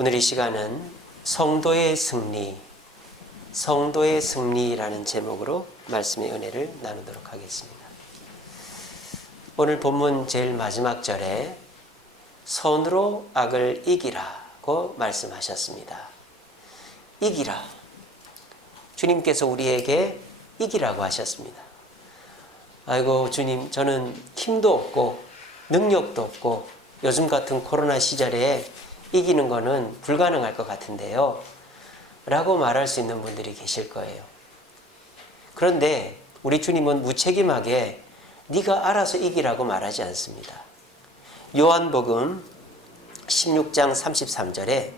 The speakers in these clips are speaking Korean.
오늘 이 시간은 성도의 승리, 성도의 승리라는 제목으로 말씀의 은혜를 나누도록 하겠습니다. 오늘 본문 제일 마지막 절에 선으로 악을 이기라고 말씀하셨습니다. 이기라. 주님께서 우리에게 이기라고 하셨습니다. 아이고 주님, 저는 힘도 없고 능력도 없고 요즘 같은 코로나 시절에 이기는 거는 불가능할 것 같은데요 라고 말할 수 있는 분들이 계실 거예요. 그런데 우리 주님은 무책임하게 네가 알아서 이기라고 말하지 않습니다. 요한복음 16장 33절에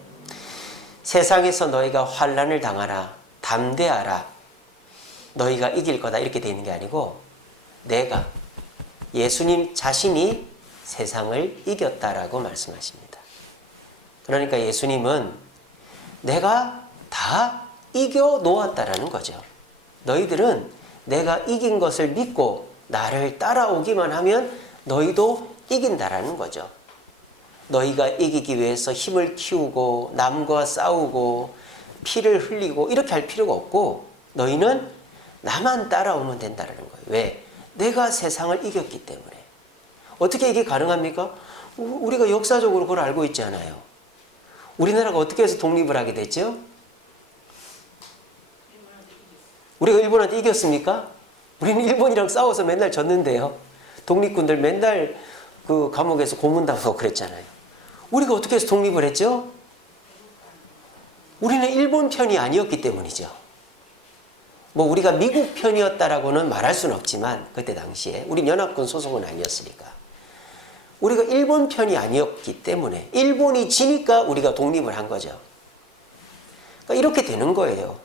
세상에서 너희가 환난을 당하라 담대하라 너희가 이길 거다 이렇게 되어 있는 게 아니고 내가 예수님 자신이 세상을 이겼다라고 말씀하십니다. 그러니까 예수님은 내가 다 이겨 놓았다라는 거죠. 너희들은 내가 이긴 것을 믿고 나를 따라오기만 하면 너희도 이긴다라는 거죠. 너희가 이기기 위해서 힘을 키우고 남과 싸우고 피를 흘리고 이렇게 할 필요가 없고 너희는 나만 따라오면 된다라는 거예요. 왜? 내가 세상을 이겼기 때문에. 어떻게 이게 가능합니까? 우리가 역사적으로 그걸 알고 있지 않아요. 우리나라가 어떻게 해서 독립을 하게 됐죠? 우리가 일본한테 이겼습니까? 우리는 일본이랑 싸워서 맨날 졌는데요. 독립군들 맨날 그 감옥에서 고문당하고 그랬잖아요. 우리가 어떻게 해서 독립을 했죠? 우리는 일본 편이 아니었기 때문이죠. 뭐 우리가 미국 편이었다라고는 말할 수는 없지만 그때 당시에 우리 연합군 소속은 아니었으니까. 우리가 일본 편이 아니었기 때문에 일본이 지니까 우리가 독립을 한 거죠. 그러니까 이렇게 되는 거예요.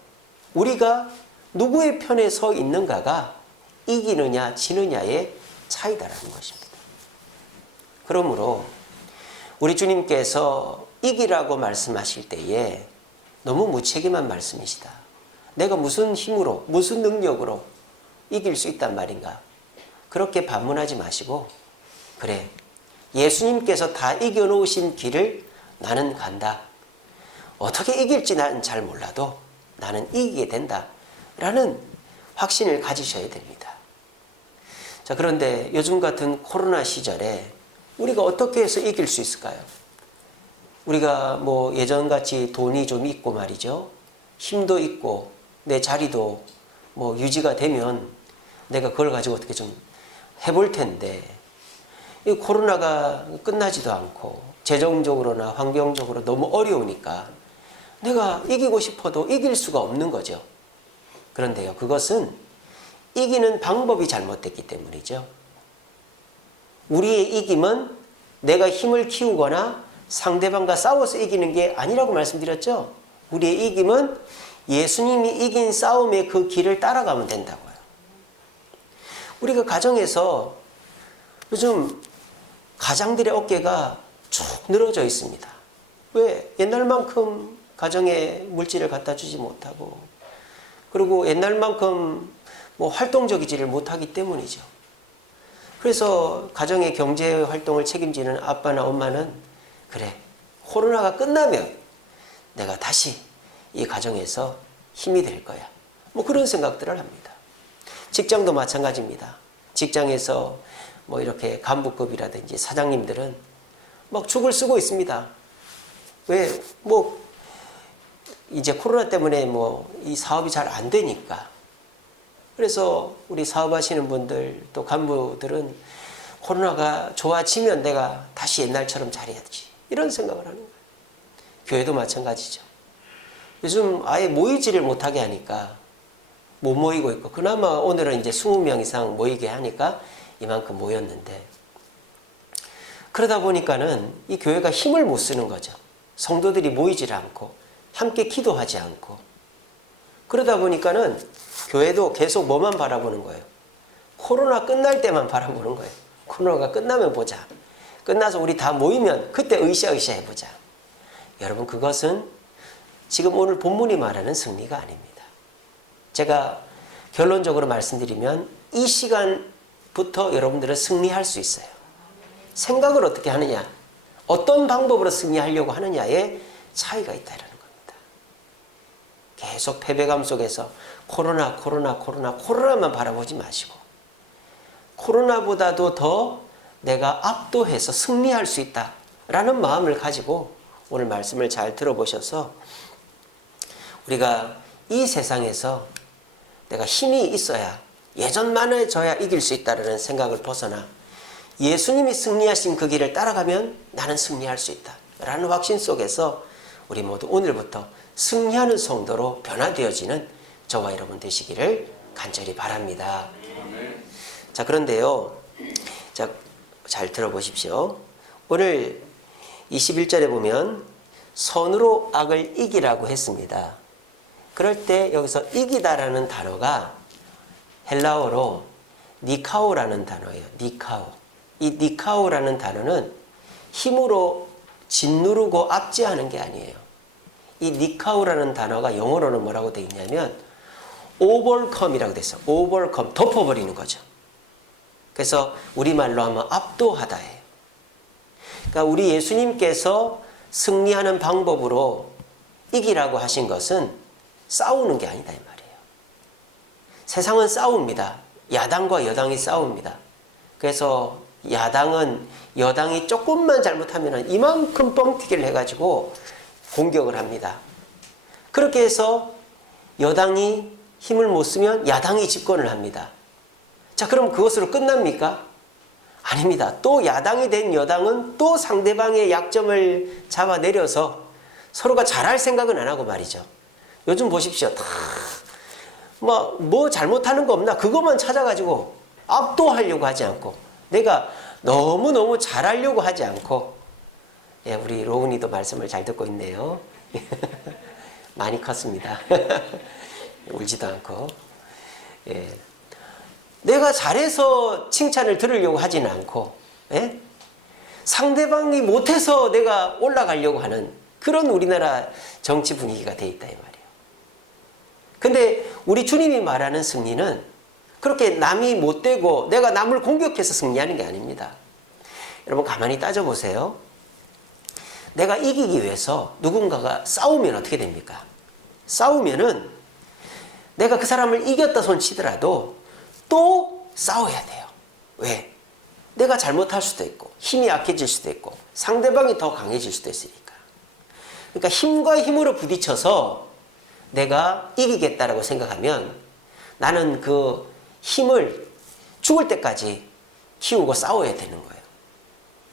우리가 누구의 편에 서 있는가가 이기느냐 지느냐의 차이다라는 것입니다. 그러므로 우리 주님께서 이기라고 말씀하실 때에 너무 무책임한 말씀이시다. 내가 무슨 힘으로 무슨 능력으로 이길 수 있단 말인가. 그렇게 반문하지 마시고 그래 예수님께서 다 이겨놓으신 길을 나는 간다. 어떻게 이길지 나는 잘 몰라도 나는 이기게 된다. 라는 확신을 가지셔야 됩니다. 자, 그런데 요즘 같은 코로나 시절에 우리가 어떻게 해서 이길 수 있을까요? 우리가 뭐 예전같이 돈이 좀 있고 말이죠. 힘도 있고 내 자리도 뭐 유지가 되면 내가 그걸 가지고 어떻게 좀 해볼 텐데 이 코로나가 끝나지도 않고 재정적으로나 환경적으로 너무 어려우니까 내가 이기고 싶어도 이길 수가 없는 거죠. 그런데요, 그것은 이기는 방법이 잘못됐기 때문이죠. 우리의 이김은 내가 힘을 키우거나 상대방과 싸워서 이기는 게 아니라고 말씀드렸죠. 우리의 이김은 예수님이 이긴 싸움의 그 길을 따라가면 된다고요. 우리가 가정에서 요즘 가장들의 어깨가 쭉 늘어져 있습니다. 왜? 옛날만큼 가정에 물질을 갖다 주지 못하고 그리고 옛날만큼 뭐 활동적이지를 못하기 때문이죠. 그래서 가정의 경제 활동을 책임지는 아빠나 엄마는 그래, 코로나가 끝나면 내가 다시 이 가정에서 힘이 될 거야. 뭐 그런 생각들을 합니다. 직장도 마찬가지입니다. 직장에서 뭐 이렇게 간부급이라든지 사장님들은 막 죽을 쓰고 있습니다. 왜? 뭐 이제 코로나 때문에 뭐 이 사업이 잘 안 되니까. 그래서 우리 사업하시는 분들 또 간부들은 코로나가 좋아지면 내가 다시 옛날처럼 잘해야지. 이런 생각을 하는 거예요. 교회도 마찬가지죠. 요즘 아예 모이지를 못하게 하니까 못 모이고 있고 그나마 오늘은 이제 20명 이상 모이게 하니까 이만큼 모였는데 그러다 보니까는 이 교회가 힘을 못 쓰는 거죠. 성도들이 모이질 않고 함께 기도하지 않고 그러다 보니까는 교회도 계속 뭐만 바라보는 거예요. 코로나 끝날 때만 바라보는 거예요. 코로나가 끝나면 보자. 끝나서 우리 다 모이면 그때 으쌰으쌰 해보자. 여러분 그것은 지금 오늘 본문이 말하는 승리가 아닙니다. 제가 결론적으로 말씀드리면 이 시간부터 여러분들은 승리할 수 있어요. 생각을 어떻게 하느냐, 어떤 방법으로 승리하려고 하느냐에 차이가 있다라는 겁니다. 계속 패배감 속에서 코로나만 바라보지 마시고 코로나보다도 더 내가 압도해서 승리할 수 있다라는 마음을 가지고 오늘 말씀을 잘 들어보셔서 우리가 이 세상에서 내가 힘이 있어야 예전만해져야 이길 수 있다는 생각을 벗어나 예수님이 승리하신 그 길을 따라가면 나는 승리할 수 있다라는 확신 속에서 우리 모두 오늘부터 승리하는 성도로 변화되어지는 저와 여러분 되시기를 간절히 바랍니다. 자, 그런데요. 자, 잘 들어보십시오. 오늘 21절에 보면 선으로 악을 이기라고 했습니다. 그럴 때 여기서 이기다라는 단어가 헬라어로 니카오라는 단어예요. 니카오. 이 니카오라는 단어는 힘으로 짓누르고 압제하는 게 아니에요. 이 니카오라는 단어가 영어로는 뭐라고 되어 있냐면 overcome이라고 되어 있어요. overcome, 덮어버리는 거죠. 그래서 우리말로 하면 압도하다예요. 그러니까 우리 예수님께서 승리하는 방법으로 이기라고 하신 것은 싸우는 게 아니다 이 말이에요. 세상은 싸웁니다. 야당과 여당이 싸웁니다. 그래서 야당은 여당이 조금만 잘못하면 이만큼 뻥튀기를 해가지고 공격을 합니다. 그렇게 해서 여당이 힘을 못 쓰면 야당이 집권을 합니다. 자, 그럼 그것으로 끝납니까? 아닙니다. 또 야당이 된 여당은 또 상대방의 약점을 잡아내려서 서로가 잘할 생각은 안 하고 말이죠. 요즘 보십시오. 다 뭐 잘못하는 거 없나? 그것만 찾아가지고 압도하려고 하지 않고 내가 너무너무 잘하려고 하지 않고 예, 우리 로운이도 말씀을 잘 듣고 있네요. 많이 컸습니다. 울지도 않고 예. 내가 잘해서 칭찬을 들으려고 하지는 않고 예? 상대방이 못해서 내가 올라가려고 하는 그런 우리나라 정치 분위기가 돼 있다 이 말이에요. 근데 우리 주님이 말하는 승리는 그렇게 남이 못되고 내가 남을 공격해서 승리하는 게 아닙니다. 여러분 가만히 따져보세요. 내가 이기기 위해서 누군가가 싸우면 어떻게 됩니까? 싸우면은 내가 그 사람을 이겼다 손치더라도 또 싸워야 돼요. 왜? 내가 잘못할 수도 있고 힘이 약해질 수도 있고 상대방이 더 강해질 수도 있으니까. 그러니까 힘과 힘으로 부딪혀서 내가 이기겠다라고 생각하면 나는 그 힘을 죽을 때까지 키우고 싸워야 되는 거예요.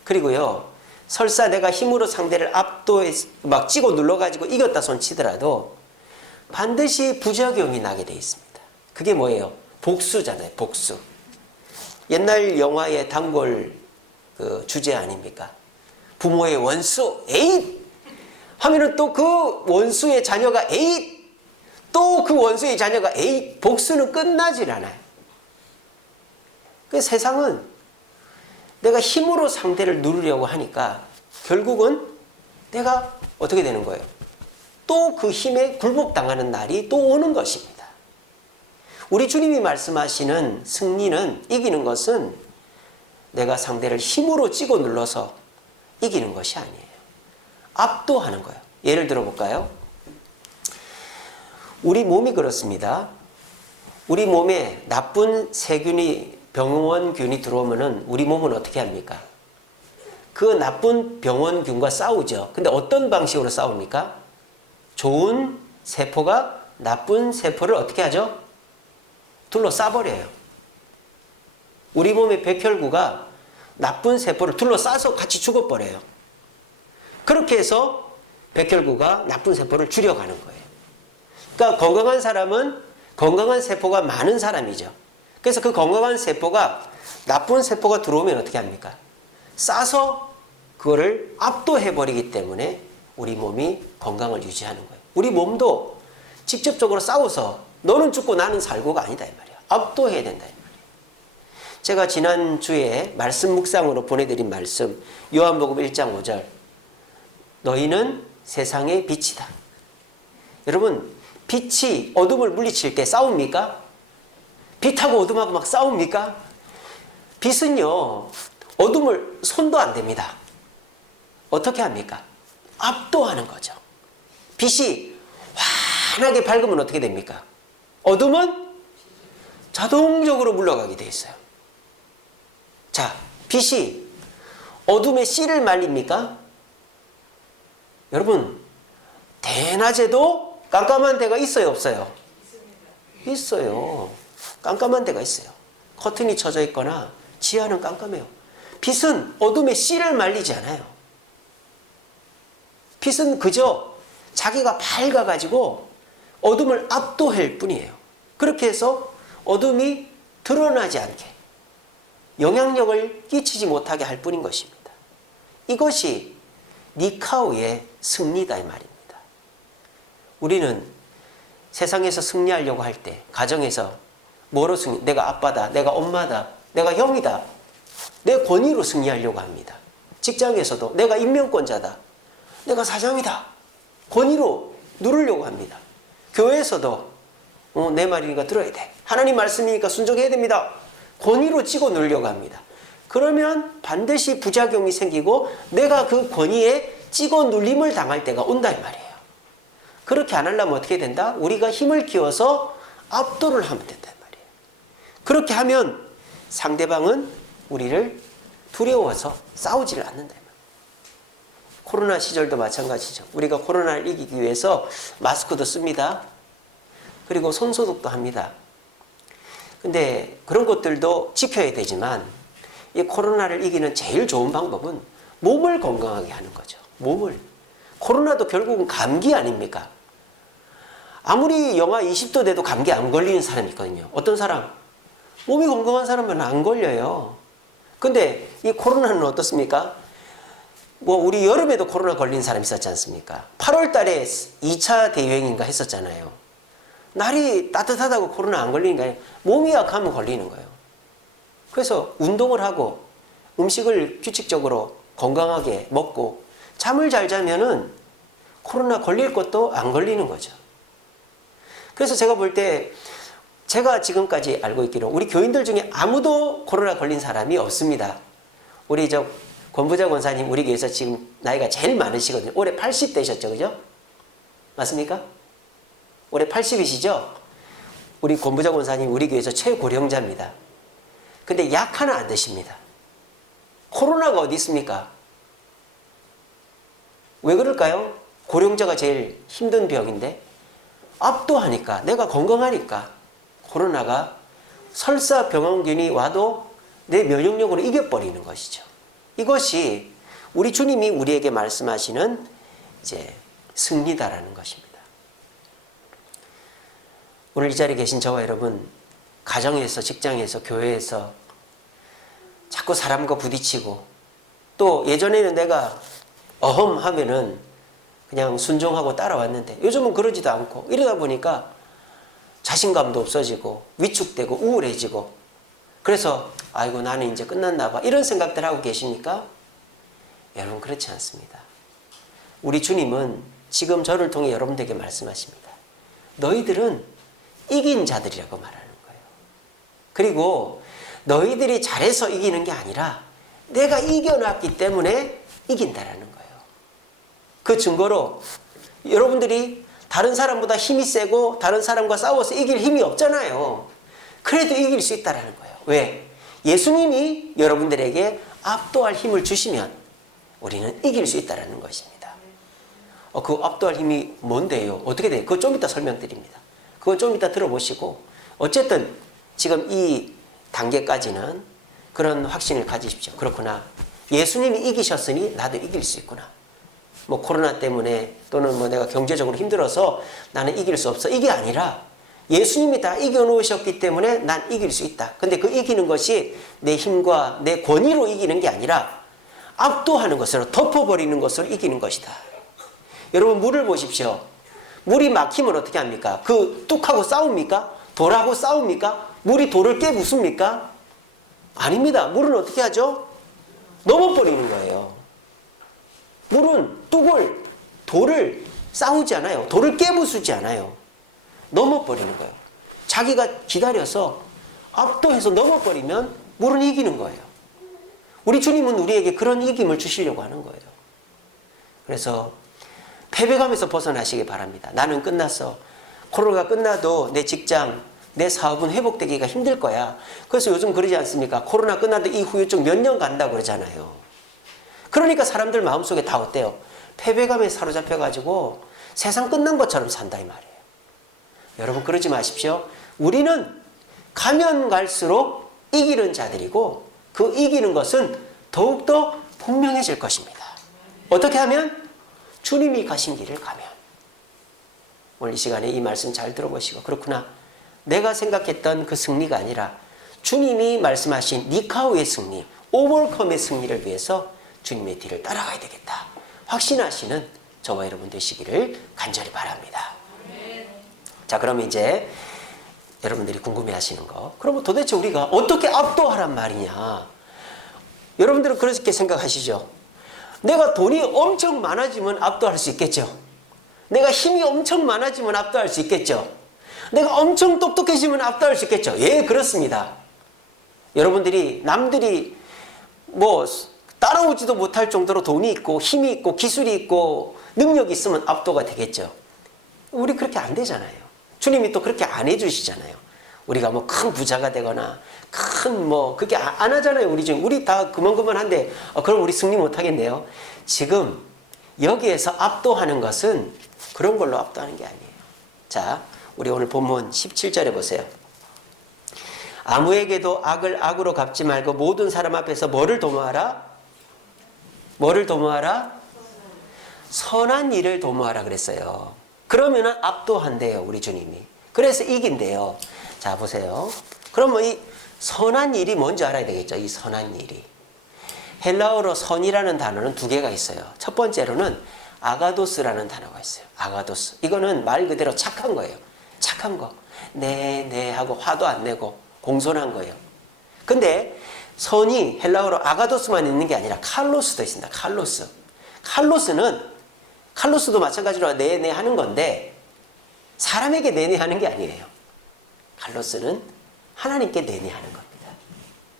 그리고요, 설사 내가 힘으로 상대를 압도해 막 찍어 눌러가지고 이겼다 손치더라도 반드시 부작용이 나게 돼 있습니다. 그게 뭐예요? 복수잖아요. 복수. 옛날 영화의 단골 그 주제 아닙니까? 부모의 원수 에잇 하면은 또 그 원수의 자녀가 에잇 또 그 원수의 자녀가 에잇 복수는 끝나질 않아요. 그 세상은 내가 힘으로 상대를 누르려고 하니까 결국은 내가 어떻게 되는 거예요? 또 그 힘에 굴복당하는 날이 또 오는 것입니다. 우리 주님이 말씀하시는 승리는 이기는 것은 내가 상대를 힘으로 찍어 눌러서 이기는 것이 아니에요. 압도하는 거예요. 예를 들어 볼까요? 우리 몸이 그렇습니다. 우리 몸에 나쁜 세균이 병원균이 들어오면은 우리 몸은 어떻게 합니까? 그 나쁜 병원균과 싸우죠. 근데 어떤 방식으로 싸웁니까? 좋은 세포가 나쁜 세포를 어떻게 하죠? 둘러싸버려요. 우리 몸의 백혈구가 나쁜 세포를 둘러싸서 같이 죽어버려요. 그렇게 해서 백혈구가 나쁜 세포를 줄여가는 거예요. 그러니까 건강한 사람은 건강한 세포가 많은 사람이죠. 그래서 그 건강한 세포가 나쁜 세포가 들어오면 어떻게 합니까? 싸서 그거를 압도해버리기 때문에 우리 몸이 건강을 유지하는 거예요. 우리 몸도 직접적으로 싸워서 너는 죽고 나는 살고가 아니다 이 말이에요. 압도해야 된다 이 말이에요. 제가 지난주에 말씀 묵상으로 보내드린 말씀 요한복음 1장 5절 너희는 세상의 빛이다. 여러분 빛이 어둠을 물리칠 때 싸웁니까? 빛하고 어둠하고 막 싸웁니까? 빛은요 어둠을 손도 안 댑니다. 어떻게 합니까? 압도하는 거죠. 빛이 환하게 밝으면 어떻게 됩니까? 어둠은 자동적으로 물러가게 돼 있어요. 자, 빛이 어둠의 씨를 말립니까? 여러분, 대낮에도 깜깜한 데가 있어요, 없어요? 있어요. 깜깜한 데가 있어요. 커튼이 쳐져 있거나 지하는 깜깜해요. 빛은 어둠의 씨를 말리지 않아요. 빛은 그저 자기가 밝아가지고 어둠을 압도할 뿐이에요. 그렇게 해서 어둠이 드러나지 않게 영향력을 끼치지 못하게 할 뿐인 것입니다. 이것이 니카오의 승리다 이 말입니다. 우리는 세상에서 승리하려고 할 때 가정에서 뭐로 승리? 내가 아빠다, 내가 엄마다, 내가 형이다, 내 권위로 승리하려고 합니다. 직장에서도 내가 임명권자다, 내가 사장이다, 권위로 누르려고 합니다. 교회에서도 내 말이니까 들어야 돼, 하나님 말씀이니까 순종해야 됩니다, 권위로 찍어 누르려고 합니다. 그러면 반드시 부작용이 생기고 내가 그 권위에 찍어 눌림을 당할 때가 온다 이 말이에요. 그렇게 안 하려면 어떻게 된다? 우리가 힘을 키워서 압도를 하면 된다 이 말이에요. 그렇게 하면 상대방은 우리를 두려워서 싸우지를 않는다 이 말이에요. 코로나 시절도 마찬가지죠. 우리가 코로나를 이기기 위해서 마스크도 씁니다. 그리고 손소독도 합니다. 근데 그런 것들도 지켜야 되지만 이 코로나를 이기는 제일 좋은 방법은 몸을 건강하게 하는 거죠. 몸을. 코로나도 결국은 감기 아닙니까? 아무리 영하 20도 돼도 감기 안 걸리는 사람이 있거든요. 어떤 사람? 몸이 건강한 사람은 안 걸려요. 근데 이 코로나는 어떻습니까? 뭐 우리 여름에도 코로나 걸린 사람 있었지 않습니까? 8월 달에 2차 대유행인가 했었잖아요. 날이 따뜻하다고 코로나 안 걸리는 게 아니라 몸이 약하면 걸리는 거예요. 그래서 운동을 하고 음식을 규칙적으로 건강하게 먹고 잠을 잘 자면은 코로나 걸릴 것도 안 걸리는 거죠. 그래서 제가 볼 때 제가 지금까지 알고 있기로 우리 교인들 중에 아무도 코로나 걸린 사람이 없습니다. 우리 권부자 권사님 우리 교회에서 지금 나이가 제일 많으시거든요. 올해 80 되셨죠, 그죠? 맞습니까? 올해 80이시죠? 우리 권부자 권사님 우리 교회에서 최고령자입니다. 근데 약 하나 안 드십니다. 코로나가 어디 있습니까? 왜 그럴까요? 고령자가 제일 힘든 병인데 압도하니까, 내가 건강하니까 코로나가 설사 병원균이 와도 내 면역력으로 이겨버리는 것이죠. 이것이 우리 주님이 우리에게 말씀하시는 이제 승리다라는 것입니다. 오늘 이 자리에 계신 저와 여러분, 가정에서, 직장에서, 교회에서 자꾸 사람과 부딪히고, 또 예전에는 내가 어흠 하면은 그냥 순종하고 따라왔는데 요즘은 그러지도 않고, 이러다 보니까 자신감도 없어지고 위축되고 우울해지고, 그래서 아이고 나는 이제 끝났나 봐, 이런 생각들 하고 계십니까? 여러분, 그렇지 않습니다. 우리 주님은 지금 저를 통해 여러분들에게 말씀하십니다. 너희들은 이긴 자들이라고 말하는 거예요. 그리고 너희들이 잘해서 이기는 게 아니라 내가 이겨놨기 때문에 이긴다라는 거예요. 그 증거로 여러분들이 다른 사람보다 힘이 세고 다른 사람과 싸워서 이길 힘이 없잖아요. 그래도 이길 수 있다라는 거예요. 왜? 예수님이 여러분들에게 압도할 힘을 주시면 우리는 이길 수 있다라는 것입니다. 그 압도할 힘이 뭔데요? 어떻게 돼요? 그거 좀 이따 설명드립니다. 그건 좀 이따 들어보시고, 어쨌든 지금 이 단계까지는 그런 확신을 가지십시오. 그렇구나, 예수님이 이기셨으니 나도 이길 수 있구나. 뭐 코로나 때문에 또는 뭐 내가 경제적으로 힘들어서 나는 이길 수 없어, 이게 아니라 예수님이 다 이겨놓으셨기 때문에 난 이길 수 있다. 근데 그 이기는 것이 내 힘과 내 권위로 이기는 게 아니라 압도하는 것으로, 덮어버리는 것으로 이기는 것이다. 여러분, 물을 보십시오. 물이 막히면 어떻게 합니까? 그 뚝하고 싸웁니까? 돌하고 싸웁니까? 물이 돌을 깨부숩니까? 아닙니다. 물은 어떻게 하죠? 넘어버리는 거예요. 물은 뚝을, 돌을 싸우지 않아요. 돌을 깨부수지 않아요. 넘어버리는 거예요. 자기가 기다려서 압도해서 넘어버리면 물은 이기는 거예요. 우리 주님은 우리에게 그런 이김을 주시려고 하는 거예요. 그래서 패배감에서 벗어나시기 바랍니다. 나는 끝났어. 코로나가 끝나도 내 직장, 내 사업은 회복되기가 힘들 거야. 그래서 요즘 그러지 않습니까? 코로나 끝나도 이 후유증 몇 년 간다고 그러잖아요. 그러니까 사람들 마음속에 다 어때요? 패배감에 사로잡혀가지고 세상 끝난 것처럼 산다 이 말이에요. 여러분 그러지 마십시오. 우리는 가면 갈수록 이기는 자들이고 그 이기는 것은 더욱더 분명해질 것입니다. 어떻게 하면? 주님이 가신 길을 가면. 오늘 이 시간에 이 말씀 잘 들어보시고 그렇구나. 내가 생각했던 그 승리가 아니라 주님이 말씀하신 니카우의 승리, 오버컴의 승리를 위해서 주님의 뒤를 따라가야 되겠다. 확신하시는 저와 여러분 되시기를 간절히 바랍니다. 자, 그러면 이제 여러분들이 궁금해하시는 거. 그러면 도대체 우리가 어떻게 압도하란 말이냐? 여러분들은 그렇게 생각하시죠? 내가 돈이 엄청 많아지면 압도할 수 있겠죠? 내가 힘이 엄청 많아지면 압도할 수 있겠죠? 내가 엄청 똑똑해지면 압도할 수 있겠죠? 예, 그렇습니다. 여러분들이 남들이 뭐 따라오지도 못할 정도로 돈이 있고 힘이 있고 기술이 있고 능력이 있으면 압도가 되겠죠. 우리 그렇게 안 되잖아요. 주님이 또 그렇게 안 해주시잖아요. 우리가 뭐 큰 부자가 되거나 큰 뭐 그렇게 안 하잖아요. 우리 지금 우리 다 그만한데 그럼 우리 승리 못 하겠네요. 지금 여기에서 압도하는 것은 그런 걸로 압도하는 게 아니에요. 자, 우리 오늘 본문 17절에 보세요. 아무에게도 악을 악으로 갚지 말고 모든 사람 앞에서 뭐를 도모하라? 뭐를 도모하라? 선한 일을 도모하라 그랬어요. 그러면은 압도한대요, 우리 주님이. 그래서 이긴대요. 자, 보세요. 그러면 이 선한 일이 뭔지 알아야 되겠죠, 이 선한 일이. 헬라어로 선이라는 단어는 두 개가 있어요. 첫 번째로는 아가도스라는 단어가 있어요. 아가도스. 이거는 말 그대로 착한 거예요. 착한 거. 네 하고 화도 안 내고 공손한 거예요. 근데 선이 헬라어로 아가도스만 있는 게 아니라 칼로스도 있습니다. 칼로스. 칼로스도 마찬가지로 네네 하는 건데 사람에게 네네 하는 게 아니에요. 칼로스는 하나님께 네네 하는 겁니다.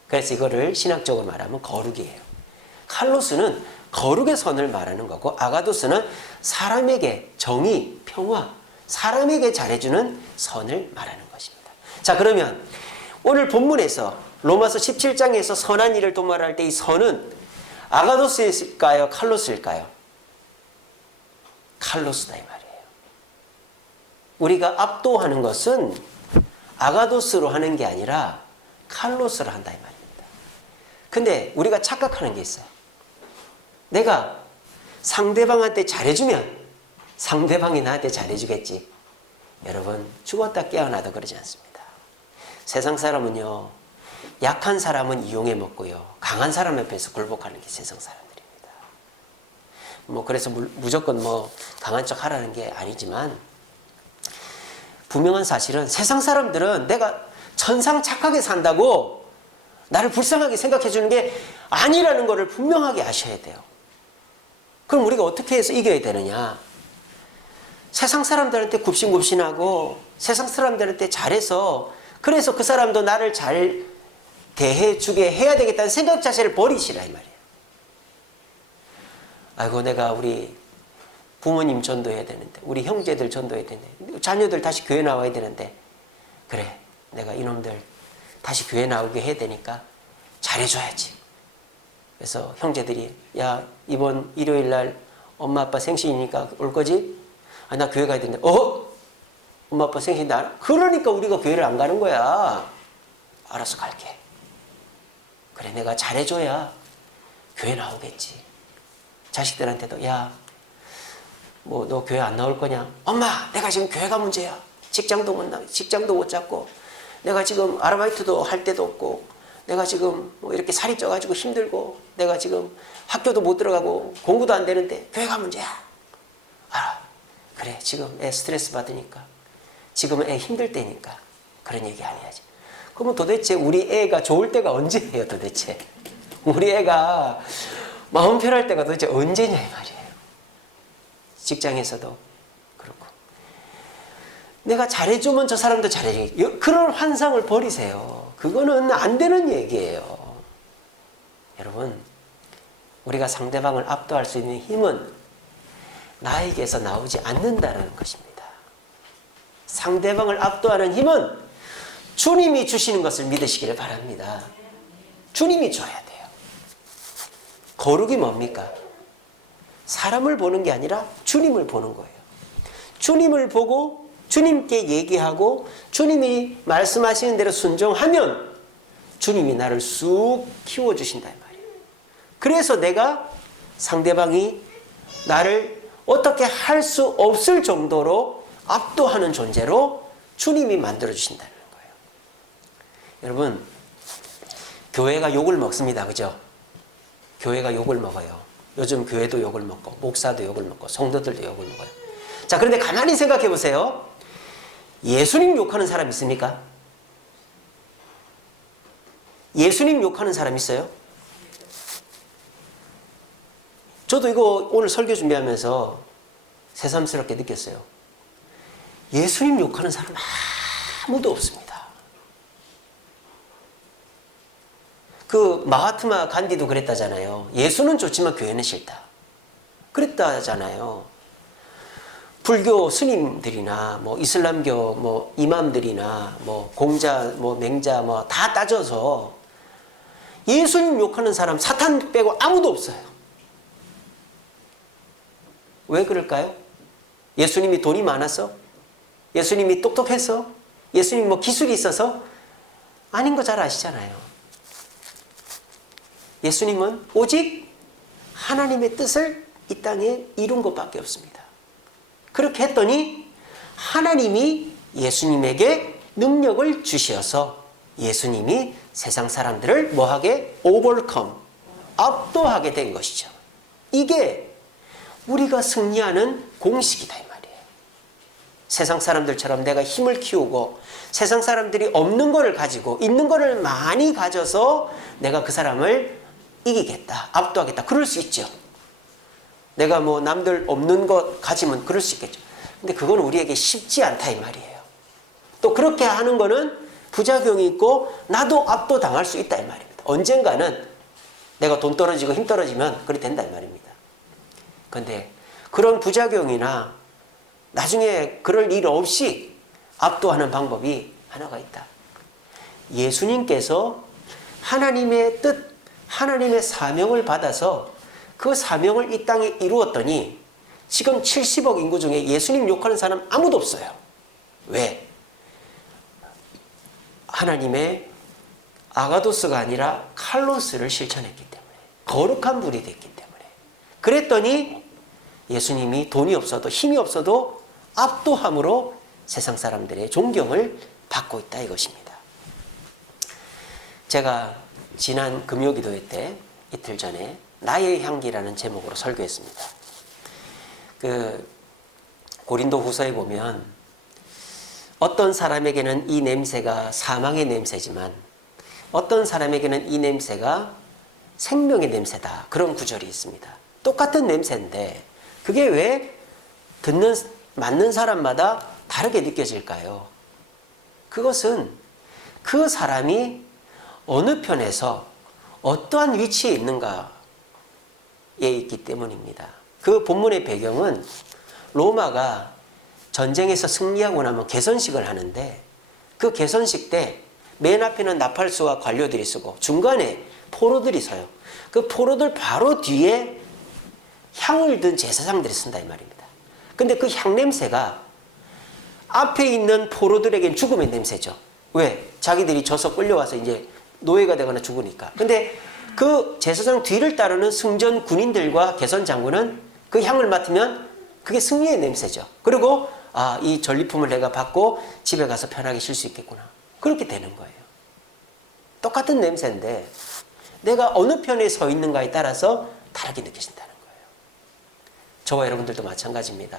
그래서 이거를 신학적으로 말하면 거룩이에요. 칼로스는 거룩의 선을 말하는 거고 아가도스는 사람에게 정의, 평화, 사람에게 잘해주는 선을 말하는 것입니다. 자, 그러면 오늘 본문에서 로마서 17장에서 선한 일을 도모할 때 이 선은 아가도스일까요? 칼로스일까요? 칼로스다 이 말이에요. 우리가 압도하는 것은 아가도스로 하는 게 아니라 칼로스로 한다 이 말입니다. 근데 우리가 착각하는 게 있어요. 내가 상대방한테 잘해주면 상대방이 나한테 잘해주겠지. 여러분 죽었다 깨어나도 그러지 않습니다. 세상 사람은요, 약한 사람은 이용해 먹고요, 강한 사람 옆에서 굴복하는 게 세상 사람들입니다. 뭐 그래서 무조건 뭐 강한 척 하라는 게 아니지만 분명한 사실은 세상 사람들은 내가 천상 착하게 산다고 나를 불쌍하게 생각해 주는 게 아니라는 것을 분명하게 아셔야 돼요. 그럼 우리가 어떻게 해서 이겨야 되느냐? 세상 사람들한테 굽신굽신하고 세상 사람들한테 잘해서 그래서 그 사람도 나를 잘 대해주게 해야 되겠다는 생각 자체를 버리시라 이 말이에요. 아이고 내가 우리 부모님 전도해야 되는데 우리 형제들 전도해야 되는데 자녀들 다시 교회 나와야 되는데 그래 내가 이놈들 다시 교회 나오게 해야 되니까 잘해줘야지. 그래서 형제들이 야 이번 일요일 날 엄마 아빠 생신이니까 올 거지? 아, 나 교회 가야 되는데 엄마 아빠 생신 날 그러니까 우리가 교회를 안 가는 거야. 알아서 갈게. 그래 내가 잘해줘야 교회 나오겠지. 자식들한테도 야 뭐 너 교회 안 나올 거냐? 엄마 내가 지금 교회가 문제야. 직장도 못 잡고 내가 지금 아르바이트도 할 데도 없고 내가 지금 뭐 이렇게 살이 쪄가지고 힘들고 내가 지금 학교도 못 들어가고 공부도 안 되는데 교회가 문제야. 알아. 그래 지금 애 스트레스 받으니까 지금은 애 힘들 때니까 그런 얘기 안 해야지. 그러면 도대체 우리 애가 좋을 때가 언제예요 도대체? 우리 애가 마음 편할 때가 도대체 언제냐 이 말이에요. 직장에서도 그렇고 내가 잘해주면 저 사람도 잘해주겠지. 그런 환상을 버리세요. 그거는 안 되는 얘기예요. 여러분 우리가 상대방을 압도할 수 있는 힘은 나에게서 나오지 않는다는 것입니다. 상대방을 압도하는 힘은 주님이 주시는 것을 믿으시기를 바랍니다. 주님이 줘야 돼요. 거룩이 뭡니까? 사람을 보는 게 아니라 주님을 보는 거예요. 주님을 보고 주님께 얘기하고 주님이 말씀하시는 대로 순종하면 주님이 나를 쑥 키워주신단 말이에요. 그래서 내가 상대방이 나를 어떻게 할 수 없을 정도로 압도하는 존재로 주님이 만들어주신다는 거예요. 여러분, 교회가 욕을 먹습니다. 그죠? 교회가 욕을 먹어요. 요즘 교회도 욕을 먹고 목사도 욕을 먹고 성도들도 욕을 먹어요. 자, 그런데 가만히 생각해 보세요. 예수님 욕하는 사람 있습니까? 예수님 욕하는 사람 있어요? 저도 이거 오늘 설교 준비하면서 새삼스럽게 느꼈어요. 예수님 욕하는 사람 아무도 없습니다. 그 마하트마 간디도 그랬다잖아요. 예수는 좋지만 교회는 싫다. 그랬다잖아요. 불교 스님들이나 뭐 이슬람교 뭐 이맘들이나 뭐 공자 뭐 맹자 뭐 다 따져서 예수님 욕하는 사람 사탄 빼고 아무도 없어요. 왜 그럴까요? 예수님이 돈이 많았어? 예수님이 똑똑했어? 예수님 뭐 기술이 있어서? 아닌 거 잘 아시잖아요. 예수님은 오직 하나님의 뜻을 이 땅에 이룬 것밖에 없습니다. 그렇게 했더니 하나님이 예수님에게 능력을 주셔서 예수님이 세상 사람들을 뭐하게? overcome, 압도하게 된 것이죠. 이게 우리가 승리하는 공식이다 이 말이에요. 세상 사람들처럼 내가 힘을 키우고 세상 사람들이 없는 거를 가지고 있는 거를 많이 가져서 내가 그 사람을 이기겠다, 압도하겠다. 그럴 수 있죠. 내가 뭐 남들 없는 것 가지면 그럴 수 있겠죠. 근데 그건 우리에게 쉽지 않다 이 말이에요. 또 그렇게 하는 거는 부작용이 있고 나도 압도당할 수 있다 이 말입니다. 언젠가는 내가 돈 떨어지고 힘 떨어지면 그래 된다 이 말입니다. 그런데 그런 부작용이나 나중에 그럴 일 없이 압도하는 방법이 하나가 있다. 예수님께서 하나님의 뜻, 하나님의 사명을 받아서 그 사명을 이 땅에 이루었더니 지금 70억 인구 중에 예수님 욕하는 사람 아무도 없어요. 왜? 하나님의 아가도스가 아니라 칼로스를 실천했기 때문에, 거룩한 분이 됐기 때문에. 그랬더니 예수님이 돈이 없어도 힘이 없어도 압도함으로 세상 사람들의 존경을 받고 있다 이것입니다. 제가 지난 금요기도회 때 이틀 전에 나의 향기라는 제목으로 설교했습니다. 그 고린도 후서에 보면 어떤 사람에게는 이 냄새가 사망의 냄새지만 어떤 사람에게는 이 냄새가 생명의 냄새다. 그런 구절이 있습니다. 똑같은 냄새인데 그게 왜 맡는 사람마다 다르게 느껴질까요? 그것은 그 사람이 어느 편에서 어떠한 위치에 있는가에 있기 때문입니다. 그 본문의 배경은 로마가 전쟁에서 승리하고 나면 개선식을 하는데 그 개선식 때 맨 앞에는 나팔수와 관료들이 서고 중간에 포로들이 서요. 그 포로들 바로 뒤에 향을 든 제사장들이 쓴다 이 말입니다. 근데 그 향 냄새가 앞에 있는 포로들에겐 죽음의 냄새죠. 왜? 자기들이 져서 끌려와서 이제 노예가 되거나 죽으니까. 근데 그 제사장 뒤를 따르는 승전 군인들과 개선 장군은 그 향을 맡으면 그게 승리의 냄새죠. 그리고 아, 이 전리품을 내가 받고 집에 가서 편하게 쉴 수 있겠구나. 그렇게 되는 거예요. 똑같은 냄새인데 내가 어느 편에 서 있는가에 따라서 다르게 느껴진다는 거예요. 저와 여러분들도 마찬가지입니다.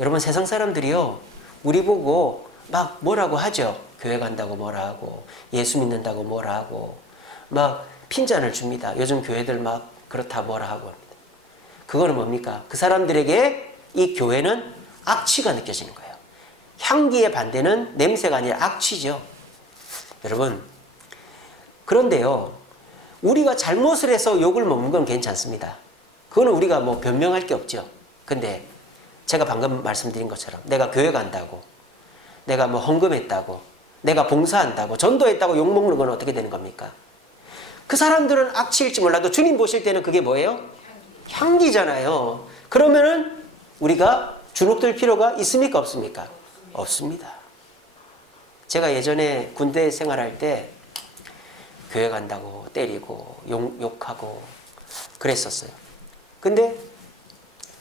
여러분 세상 사람들이요, 우리 보고 막 뭐라고 하죠. 교회 간다고 뭐라 하고 예수 믿는다고 뭐라 하고 막 핀잔을 줍니다. 요즘 교회들 막 그렇다 뭐라 하고 합니다. 그거는 뭡니까? 그 사람들에게 이 교회는 악취가 느껴지는 거예요. 향기의 반대는 냄새가 아니라 악취죠. 여러분, 그런데요, 우리가 잘못을 해서 욕을 먹는 건 괜찮습니다. 그거는 우리가 뭐 변명할 게 없죠. 근데 제가 방금 말씀드린 것처럼 내가 교회 간다고, 내가 뭐 헌금했다고, 내가 봉사한다고, 전도했다고 욕먹는 건 어떻게 되는 겁니까? 그 사람들은 악취일지 몰라도 주님 보실 때는 그게 뭐예요? 향기잖아요. 그러면은 우리가 주눅들 필요가 있습니까? 없습니까? 없습니다. 제가 예전에 군대 생활할 때 교회 간다고 때리고 욕하고 그랬었어요. 근데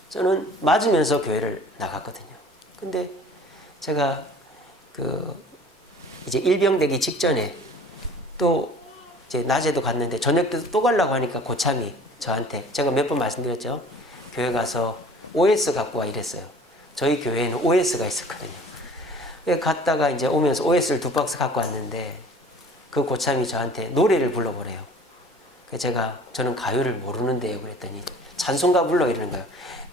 저는 맞으면서 교회를 나갔거든요. 근데 제가 이제 일병되기 직전에 또 이제 낮에도 갔는데 저녁 때도 또 가려고 하니까 고참이 저한테, 제가 몇 번 말씀드렸죠. 교회 가서 OS 갖고 와 이랬어요. 저희 교회에는 OS가 있었거든요. 갔다가 이제 오면서 OS를 2박스 갖고 왔는데 그 고참이 저한테 노래를 불러보래요. 저는 가요를 모르는데요. 그랬더니 찬송가 불러 이러는 거예요.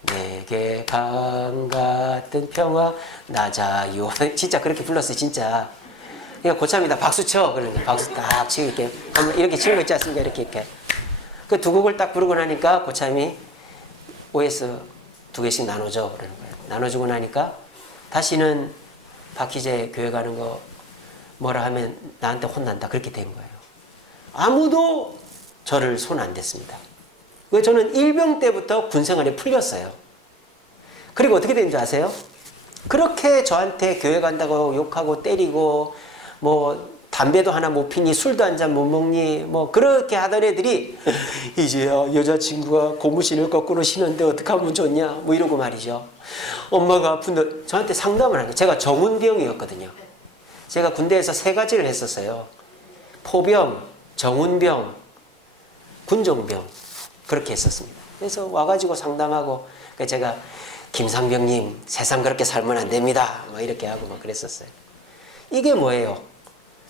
내게 강 같은 평화 나자요. 진짜 그렇게 불렀어요. 진짜. 그러니까 고참이 다 박수 쳐. 그러는 거예요. 박수 딱 치고 이렇게 치는 거 있지 않습니까? 이렇게. 그 두 곡을 딱 부르고 나니까 고참이 OS 2개씩 나눠줘. 그러는 거예요. 나눠주고 나니까 다시는 박희재 교회 가는 거 뭐라 하면 나한테 혼난다. 그렇게 된 거예요. 아무도 저를 손 안 댔습니다. 왜? 저는 일병 때부터 군생활에 풀렸어요. 그리고 어떻게 되는지 아세요? 그렇게 저한테 교회 간다고 욕하고 때리고 뭐 담배도 하나 못 피니 술도 한 잔 못 먹니 뭐 그렇게 하던 애들이 이제야 여자친구가 고무신을 거꾸로 신는데 어떻게 하면 좋냐 뭐 이러고 말이죠. 엄마가 아픈데 저한테 상담을 한 거예요. 제가 정운병이었거든요. 제가 군대에서 3가지를 했었어요. 포병, 정운병, 군종병 그렇게 했었습니다. 그래서 와가지고 상담하고 제가 김상병님 세상 그렇게 살면 안 됩니다. 막 이렇게 하고 막 그랬었어요. 이게 뭐예요?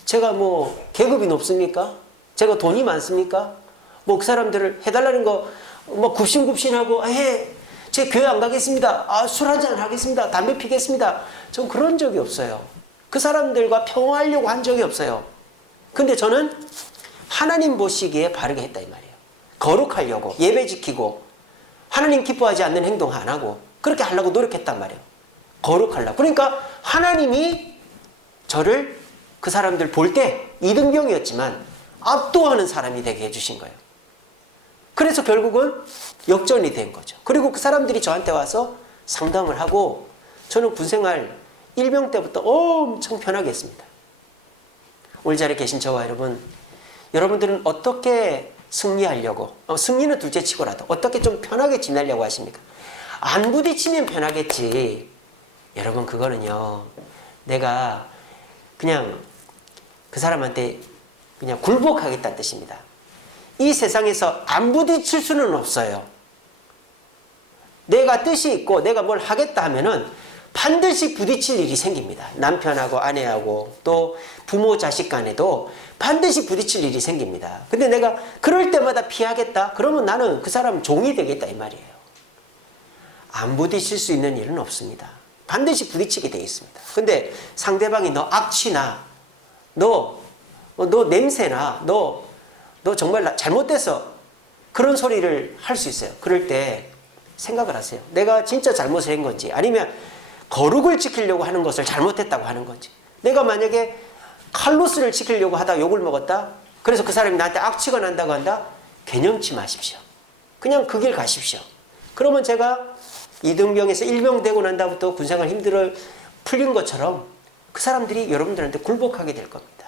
제가 뭐 계급이 높습니까? 제가 돈이 많습니까? 뭐 그 사람들을 해달라는 거 뭐 굽신굽신하고 제 교회 안 가겠습니다. 술 한잔 하겠습니다. 담배 피겠습니다. 전 그런 적이 없어요. 그 사람들과 평화하려고 한 적이 없어요. 근데 저는 하나님 보시기에 바르게 했다 이 말이에요. 거룩하려고 예배 지키고 하나님 기뻐하지 않는 행동 안 하고 그렇게 하려고 노력했단 말이에요. 거룩하려고. 그러니까 하나님이 저를 그 사람들 볼 때 이등병이었지만 압도하는 사람이 되게 해주신 거예요. 그래서 결국은 역전이 된 거죠. 그리고 그 사람들이 저한테 와서 상담을 하고 저는 군생활 일병 때부터 엄청 편하게 했습니다. 오늘 자리에 계신 저와 여러분들은 어떻게 승리하려고, 승리는 둘째 치고라도 어떻게 좀 편하게 지내려고 하십니까? 안 부딪히면 편하겠지. 여러분 그거는요, 내가 그냥 그 사람한테 그냥 굴복하겠다는 뜻입니다. 이 세상에서 안 부딪힐 수는 없어요. 내가 뜻이 있고 내가 뭘 하겠다 하면은 반드시 부딪힐 일이 생깁니다. 남편하고 아내하고 또 부모 자식 간에도 반드시 부딪힐 일이 생깁니다. 근데 내가 그럴 때마다 피하겠다? 그러면 나는 그 사람 종이 되겠다 이 말이에요. 안 부딪힐 수 있는 일은 없습니다. 반드시 부딪히게 되어 있습니다. 근데 상대방이 너 악취나 너 냄새나 너 정말 잘못됐어 그런 소리를 할 수 있어요. 그럴 때 생각을 하세요. 내가 진짜 잘못을 한 건지 아니면 거룩을 지키려고 하는 것을 잘못했다고 하는 건지. 내가 만약에 칼로스를 지키려고 하다 욕을 먹었다. 그래서 그 사람이 나한테 악취가 난다고 한다. 개념치 마십시오. 그냥 그 길 가십시오. 그러면 제가 이등병에서 일병 되고 난 다음부터 군생활 힘들어 풀린 것처럼 그 사람들이 여러분들한테 굴복하게 될 겁니다.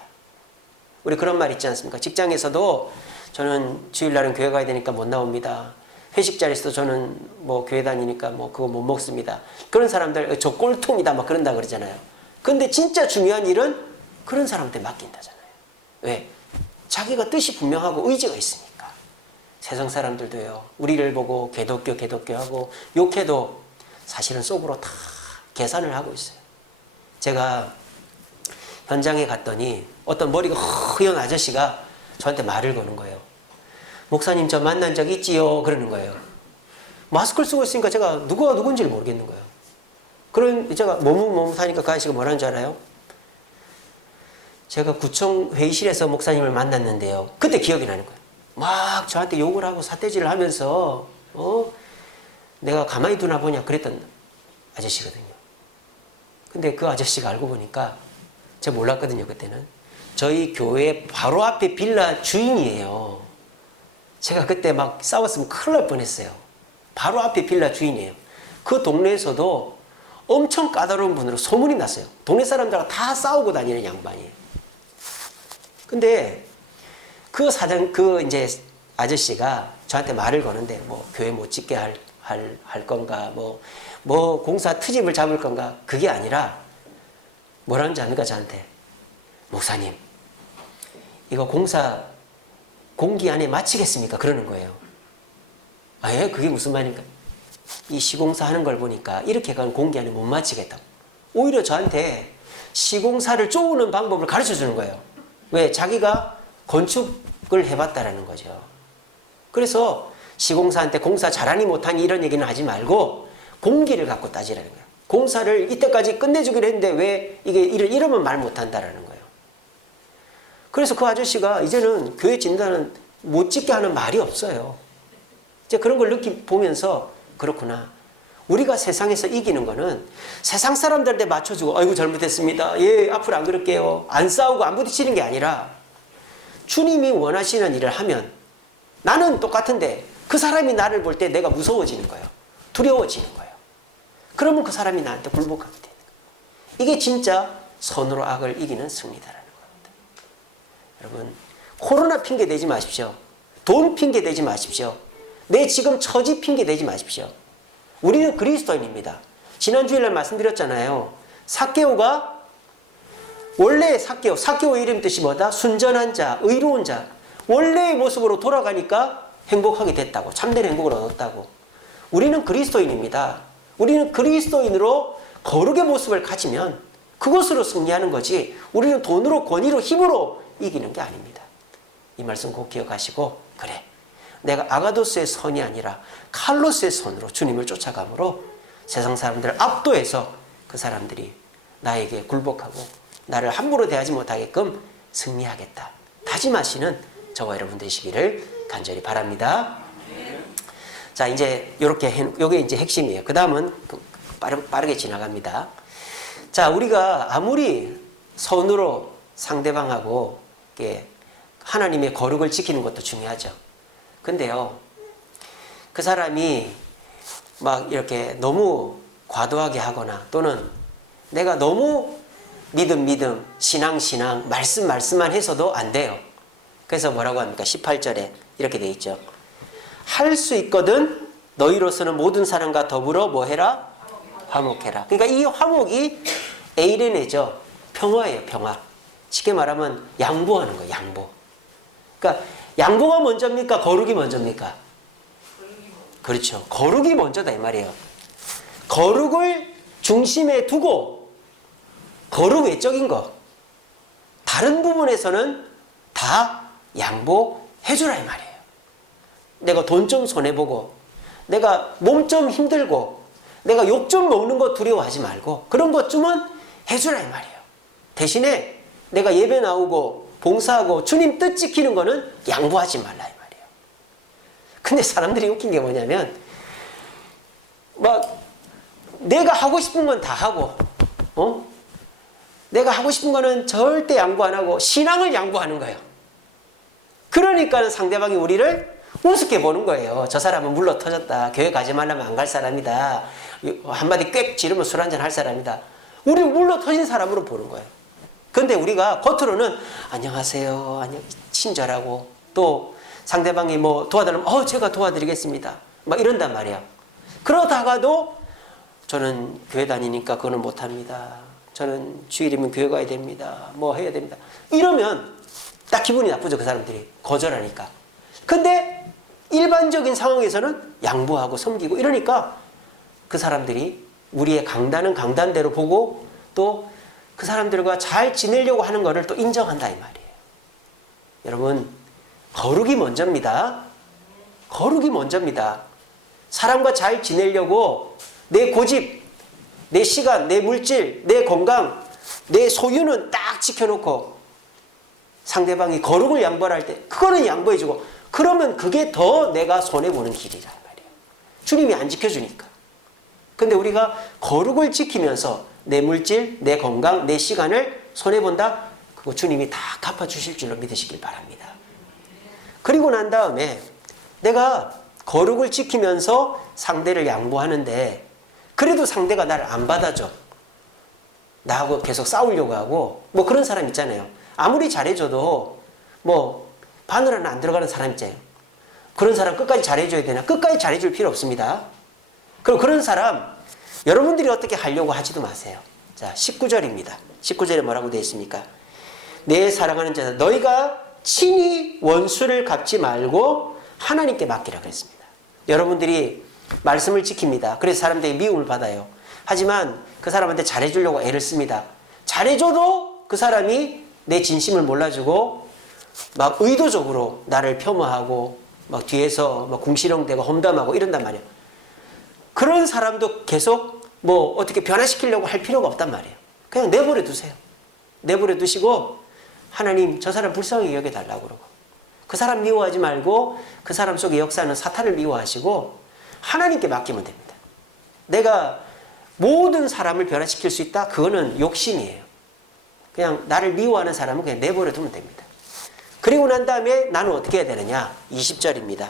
우리 그런 말 있지 않습니까? 직장에서도 저는 주일날은 교회 가야 되니까 못 나옵니다. 회식 자리에서도 저는 뭐 교회 다니니까 뭐 그거 못 먹습니다. 그런 사람들 저 꼴통이다 막 그런다 그러잖아요. 근데 진짜 중요한 일은 그런 사람한테 맡긴다잖아요. 왜? 자기가 뜻이 분명하고 의지가 있으니까. 세상 사람들도요. 우리를 보고 개독교 하고 욕해도 사실은 속으로 다 계산을 하고 있어요. 제가 현장에 갔더니 어떤 머리가 허연 아저씨가 저한테 말을 거는 거예요. 목사님 저 만난 적 있지요? 그러는 거예요. 마스크를 쓰고 있으니까 제가 누가 누군지를 모르겠는 거예요. 그런 제가 머뭇머뭇하니까 그 아저씨가 뭐라는 줄 알아요? 제가 구청 회의실에서 목사님을 만났는데요. 그때 기억이 나는 거예요. 막 저한테 욕을 하고 삿대질을 하면서 내가 가만히 두나 보냐 그랬던 아저씨거든요. 근데 그 아저씨가 알고 보니까 제가 몰랐거든요. 그때는 저희 교회 바로 앞에 빌라 주인이에요. 제가 그때 막 싸웠으면 큰일 날 뻔했어요. 바로 앞에 빌라 주인이에요. 그 동네에서도 엄청 까다로운 분으로 소문이 났어요. 동네 사람들하고 다 싸우고 다니는 양반이에요. 근데 그 이제 아저씨가 저한테 말을 거는데, 뭐, 교회 못 짓게 할 건가, 뭐, 공사 트집을 잡을 건가, 그게 아니라, 뭐라는지 압니까, 저한테? 목사님, 이거 공사 공기 안에 마치겠습니까? 그러는 거예요. 아, 예? 그게 무슨 말입니까? 이 시공사 하는 걸 보니까 이렇게 가면 공기 안에 못 마치겠다고. 오히려 저한테 시공사를 쪼우는 방법을 가르쳐 주는 거예요. 왜? 자기가 건축을 해봤다라는 거죠. 그래서 시공사한테 공사 잘하니 못하니 이런 얘기는 하지 말고 공기를 갖고 따지라는 거예요. 공사를 이때까지 끝내주기로 했는데 왜 이게 이러면 말 못한다라는 거예요. 그래서 그 아저씨가 이제는 교회 진단은 못 짓게 하는 말이 없어요. 이제 그런 걸 보면서 그렇구나. 우리가 세상에서 이기는 거는 세상 사람들한테 맞춰주고 아이고 잘못했습니다. 예, 앞으로 안 그럴게요. 안 싸우고 안 부딪히는 게 아니라 주님이 원하시는 일을 하면 나는 똑같은데 그 사람이 나를 볼 때 내가 무서워지는 거예요. 두려워지는 거예요. 그러면 그 사람이 나한테 굴복하게 되는 거예요. 이게 진짜 선으로 악을 이기는 승리다라는 겁니다. 여러분, 코로나 핑계 대지 마십시오. 돈 핑계 대지 마십시오. 내 지금 처지 핑계 대지 마십시오. 우리는 그리스도인입니다. 지난 주일날 말씀드렸잖아요. 삭개오가 원래 삭개오의 이름 뜻이 뭐다? 순전한 자, 의로운 자. 원래의 모습으로 돌아가니까 행복하게 됐다고. 참된 행복을 얻었다고. 우리는 그리스도인입니다. 우리는 그리스도인으로 거룩의 모습을 가지면 그것으로 승리하는 거지 우리는 돈으로 권위로 힘으로 이기는 게 아닙니다. 이 말씀 꼭 기억하시고 그래. 내가 아가도스의 선이 아니라 칼로스의 선으로 주님을 쫓아감으로 세상 사람들을 압도해서 그 사람들이 나에게 굴복하고 나를 함부로 대하지 못하게끔 승리하겠다. 다짐하시는 저와 여러분 되시기를 간절히 바랍니다. 자, 이제 요게 이제 핵심이에요. 그 다음은 빠르게 지나갑니다. 자, 우리가 아무리 선으로 상대방하고 하나님의 거룩을 지키는 것도 중요하죠. 근데요, 그 사람이 막 이렇게 너무 과도하게 하거나 또는 내가 너무 믿음, 신앙, 말씀만 해서도 안 돼요. 그래서 뭐라고 합니까? 18절에 이렇게 돼 있죠. 할 수 있거든 너희로서는 모든 사람과 더불어 뭐 해라? 화목해라. 그러니까 이 화목이 에이레네죠. 평화예요, 평화. 쉽게 말하면 양보하는 거예요, 양보. 그러니까 양보가 먼저입니까? 거룩이 먼저입니까? 그렇죠. 거룩이 먼저다 이 말이에요. 거룩을 중심에 두고 거룩 외적인 거 다른 부분에서는 다 양보해주라 이 말이에요. 내가 돈 좀 손해보고 내가 몸 좀 힘들고 내가 욕 좀 먹는 거 두려워하지 말고 그런 것 좀은 해주라 이 말이에요. 대신에 내가 예배 나오고 봉사하고 주님 뜻 지키는 거는 양보하지 말라 이 말이에요. 근데 사람들이 웃긴 게 뭐냐면 막 내가 하고 싶은 건 다 하고 내가 하고 싶은 거는 절대 양보 안 하고 신앙을 양보하는 거예요. 그러니까 상대방이 우리를 우습게 보는 거예요. 저 사람은 물러 터졌다. 교회 가지 말라면 안 갈 사람이다. 한마디 꽥 지르면 술 한잔 할 사람이다. 우리를 물러 터진 사람으로 보는 거예요. 근데 우리가 겉으로는 안녕하세요. 친절하고 또 상대방이 뭐 도와달라면 제가 도와드리겠습니다. 막 이런단 말이야. 그러다가도 저는 교회 다니니까 그거는 못합니다. 저는 주일이면 교회 가야 됩니다. 뭐 해야 됩니다. 이러면 딱 기분이 나쁘죠. 그 사람들이 거절하니까. 근데 일반적인 상황에서는 양보하고 섬기고 이러니까 그 사람들이 우리의 강단은 강단대로 보고 또 그 사람들과 잘 지내려고 하는 것을 또 인정한다 이 말이에요. 여러분, 거룩이 먼저입니다. 거룩이 먼저입니다. 사람과 잘 지내려고 내 고집, 내 시간, 내 물질, 내 건강, 내 소유는 딱 지켜놓고 상대방이 거룩을 양보할 때 그거는 양보해주고 그러면 그게 더 내가 손해보는 길이란 말이에요. 주님이 안 지켜주니까. 근데 우리가 거룩을 지키면서 내 물질, 내 건강, 내 시간을 손해본다? 그거 주님이 다 갚아주실 줄로 믿으시길 바랍니다. 그리고 난 다음에 내가 거룩을 지키면서 상대를 양보하는데 그래도 상대가 나를 안 받아줘. 나하고 계속 싸우려고 하고 뭐 그런 사람 있잖아요. 아무리 잘해줘도 뭐 바늘 하나 안 들어가는 사람 있잖아요. 그런 사람 끝까지 잘해줘야 되나? 끝까지 잘해줄 필요 없습니다. 그럼 그런 사람 여러분들이 어떻게 하려고 하지도 마세요. 자, 19절입니다. 19절에 뭐라고 되어 있습니까? 내 사랑하는 자들 너희가 친히 원수를 갚지 말고 하나님께 맡기라 그랬습니다. 여러분들이 말씀을 지킵니다. 그래서 사람들이 미움을 받아요. 하지만 그 사람한테 잘해주려고 애를 씁니다. 잘해줘도 그 사람이 내 진심을 몰라주고 막 의도적으로 나를 폄하하고 막 뒤에서 막 궁시렁대고 험담하고 이런단 말이에요. 그런 사람도 계속 뭐 어떻게 변화시키려고 할 필요가 없단 말이에요. 그냥 내버려 두세요. 내버려 두시고 하나님 저 사람 불쌍하게 여겨달라고 그러고 그 사람 미워하지 말고 그 사람 속에 역사하는 사탄을 미워하시고 하나님께 맡기면 됩니다. 내가 모든 사람을 변화시킬 수 있다? 그거는 욕심이에요. 그냥 나를 미워하는 사람은 그냥 내버려 두면 됩니다. 그리고 난 다음에 나는 어떻게 해야 되느냐? 20절입니다.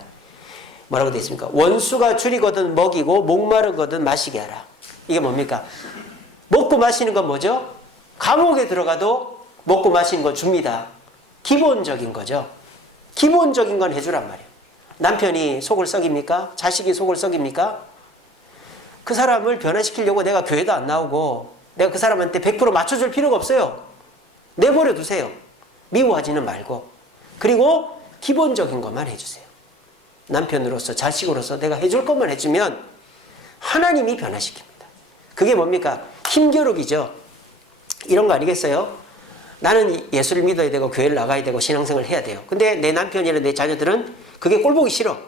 뭐라고 되어 있습니까? 원수가 줄이거든 먹이고 목마르거든 마시게 하라. 이게 뭡니까? 먹고 마시는 건 뭐죠? 감옥에 들어가도 먹고 마시는 거 줍니다. 기본적인 거죠. 기본적인 건 해주란 말이에요. 남편이 속을 썩입니까? 자식이 속을 썩입니까? 그 사람을 변화시키려고 내가 교회도 안 나오고 내가 그 사람한테 100% 맞춰줄 필요가 없어요. 내버려 두세요. 미워하지는 말고. 그리고 기본적인 것만 해주세요. 남편으로서 자식으로서 내가 해줄 것만 해주면 하나님이 변화시킵니다. 그게 뭡니까? 힘겨루기죠. 이런 거 아니겠어요? 나는 예수를 믿어야 되고 교회를 나가야 되고 신앙생활을 해야 돼요. 근데 내 남편이나 내 자녀들은 그게 꼴보기 싫어.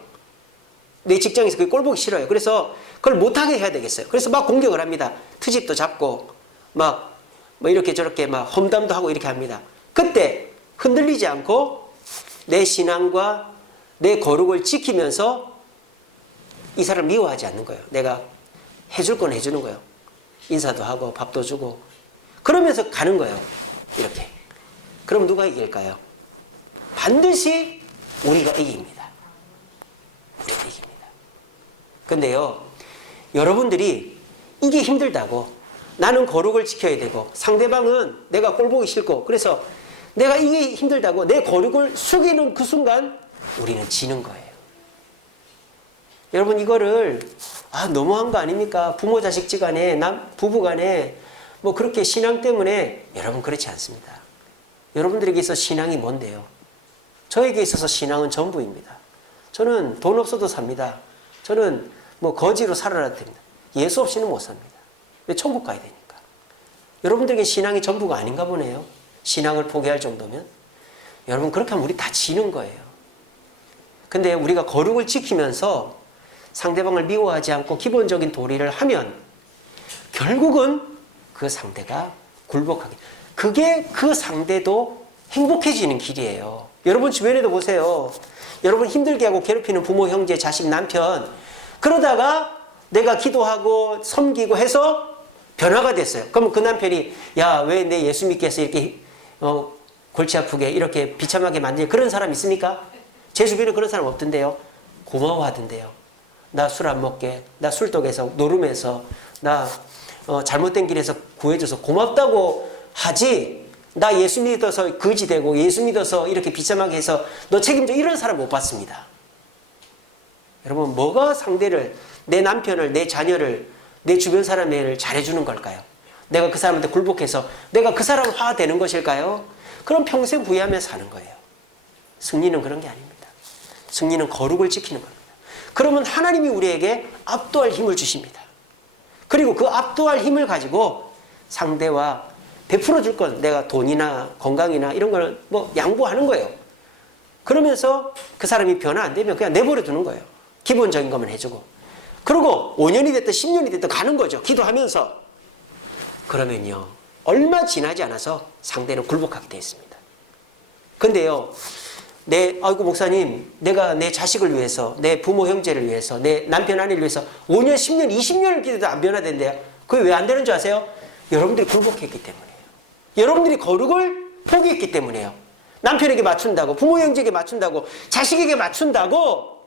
내 직장에서 그게 꼴보기 싫어요. 그래서 그걸 못하게 해야 되겠어요. 그래서 막 공격을 합니다. 트집도 잡고 막 뭐 이렇게 저렇게 막 험담도 하고 이렇게 합니다. 그때 흔들리지 않고 내 신앙과 내 거룩을 지키면서 이 사람을 미워하지 않는 거예요. 내가 해줄 건 해주는 거예요. 인사도 하고 밥도 주고 그러면서 가는 거예요. 이렇게. 그럼 누가 이길까요? 반드시 우리가 이깁니다. 우리가 이깁니다. 근데요, 여러분들이 이게 힘들다고 나는 거룩을 지켜야 되고 상대방은 내가 꼴보기 싫고 그래서 내가 이게 힘들다고 내 거룩을 숙이는 그 순간 우리는 지는 거예요. 여러분 이거를 너무한 거 아닙니까? 부모 자식지간에 부부간에 뭐 그렇게 신앙 때문에 여러분 그렇지 않습니다. 여러분들에게 있어서 신앙이 뭔데요? 저에게 있어서 신앙은 전부입니다. 저는 돈 없어도 삽니다. 저는 뭐 거지로 살아라도 됩니다. 예수 없이는 못 삽니다. 왜 천국 가야 되니까. 여러분들에게 신앙이 전부가 아닌가 보네요. 신앙을 포기할 정도면. 여러분 그렇게 하면 우리 다 지는 거예요. 근데 우리가 거룩을 지키면서 상대방을 미워하지 않고 기본적인 도리를 하면 결국은 그 상대가 굴복하게. 그게 그 상대도 행복해지는 길이에요. 여러분 주변에도 보세요. 여러분 힘들게 하고 괴롭히는 부모, 형제, 자식, 남편 그러다가 내가 기도하고 섬기고 해서 변화가 됐어요. 그러면 그 남편이 야, 왜 내 예수 믿게 해서 이렇게 골치 아프게 이렇게 비참하게 만드냐 그런 사람 있습니까? 제 주변에 그런 사람 없던데요. 고마워하던데요. 나 술 안 먹게, 나 술독에서 노름해서 나 잘못된 길에서 구해줘서 고맙다고 하지 나 예수 믿어서 거지 되고 예수 믿어서 이렇게 비참하게 해서 너 책임져 이런 사람 못 봤습니다. 여러분 뭐가 상대를 내 남편을 내 자녀를 내 주변 사람을 잘해주는 걸까요? 내가 그 사람한테 굴복해서 내가 그 사람 화되는 것일까요? 그럼 평생 부유하며 사는 거예요. 승리는 그런 게 아닙니다. 승리는 거룩을 지키는 겁니다. 그러면 하나님이 우리에게 압도할 힘을 주십니다. 그리고 그 압도할 힘을 가지고 상대와 베풀어 줄 건 내가 돈이나 건강이나 이런 걸 뭐 양보하는 거예요. 그러면서 그 사람이 변화 안 되면 그냥 내버려 두는 거예요. 기본적인 것만 해주고. 그리고 5년이 됐든 10년이 됐든 가는 거죠. 기도하면서. 그러면요. 얼마 지나지 않아서 상대는 굴복하게 되어 있습니다. 근데요. 아이고 목사님, 내가 내 자식을 위해서, 내 부모 형제를 위해서, 내 남편 아내를 위해서 5년, 10년, 20년을 기도해도 안 변화된대요. 그게 왜 안 되는 줄 아세요? 여러분들이 굴복했기 때문이에요. 여러분들이 거룩을 포기했기 때문이에요. 남편에게 맞춘다고, 부모 형제에게 맞춘다고, 자식에게 맞춘다고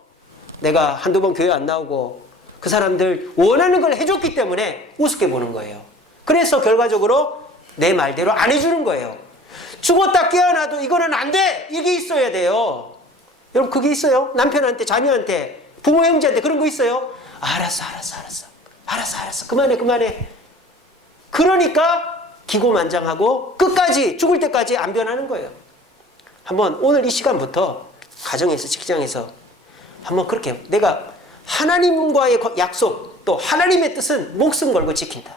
내가 한두 번 교회 안 나오고 그 사람들 원하는 걸 해줬기 때문에 우습게 보는 거예요. 그래서 결과적으로 내 말대로 안 해주는 거예요. 죽었다 깨어나도 이거는 안 돼! 이게 있어야 돼요. 여러분 그게 있어요? 남편한테, 자녀한테, 부모 형제한테 그런 거 있어요? 알았어. 그만해. 그러니까 기고만장하고 끝까지 죽을 때까지 안 변하는 거예요. 한번 오늘 이 시간부터 가정에서, 직장에서 한번 그렇게 내가 하나님과의 약속, 또 하나님의 뜻은 목숨 걸고 지킨다.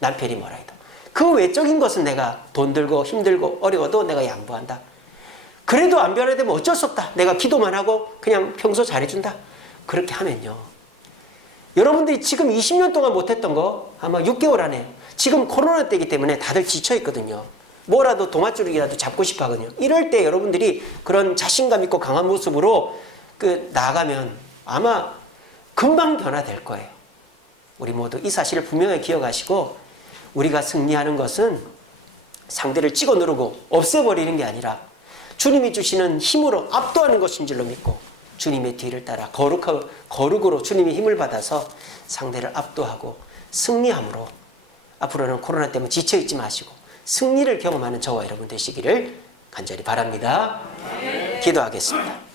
남편이 뭐라 해도. 그 외적인 것은 내가 돈 들고 힘들고 어려워도 내가 양보한다. 그래도 안 변화되면 어쩔 수 없다. 내가 기도만 하고 그냥 평소 잘해준다. 그렇게 하면요. 여러분들이 지금 20년 동안 못했던 거 아마 6개월 안에, 지금 코로나 때이기 때문에 다들 지쳐있거든요. 뭐라도 동아줄이라도 잡고 싶어 하거든요. 이럴 때 여러분들이 그런 자신감 있고 강한 모습으로 나아가면 아마 금방 변화될 거예요. 우리 모두 이 사실을 분명히 기억하시고, 우리가 승리하는 것은 상대를 찍어 누르고 없애버리는 게 아니라 주님이 주시는 힘으로 압도하는 것인 줄로 믿고 주님의 뒤를 따라 거룩으로 주님의 힘을 받아서 상대를 압도하고 승리함으로 앞으로는 코로나 때문에 지쳐있지 마시고 승리를 경험하는 저와 여러분 되시기를 간절히 바랍니다. 기도하겠습니다.